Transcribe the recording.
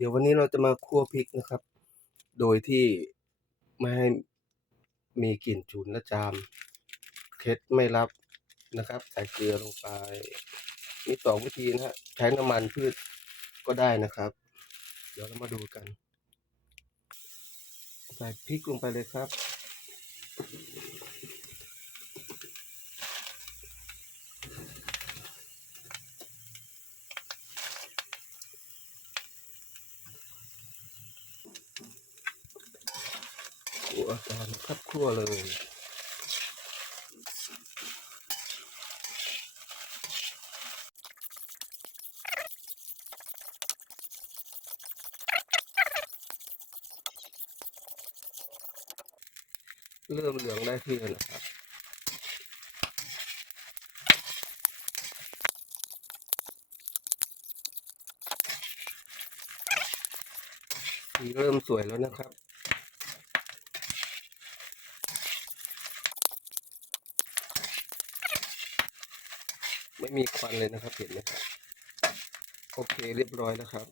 เดี๋ยววันนี้เราจะมาคั่วพริกนะครับ โดยที่ไม่ให้มีกลิ่นฉุนและจาม เคล็ดไม่รับนะครับ ใส่เกลือลงไปมีสองวิธีนะฮะ ใช้น้ำมันพืชก็ได้นะครับ เดี๋ยวเรามาดูกัน ใส่พริกลงไปเลยครับ คั่วก่อนครับคั่วเลยเริ่มเหลืองได้ที่แล้วนะครับเริ่มสวยแล้วนะครับ ไม่มีควันเลยนะครับเห็นไหมครับโอเคเรียบร้อยแล้วครับ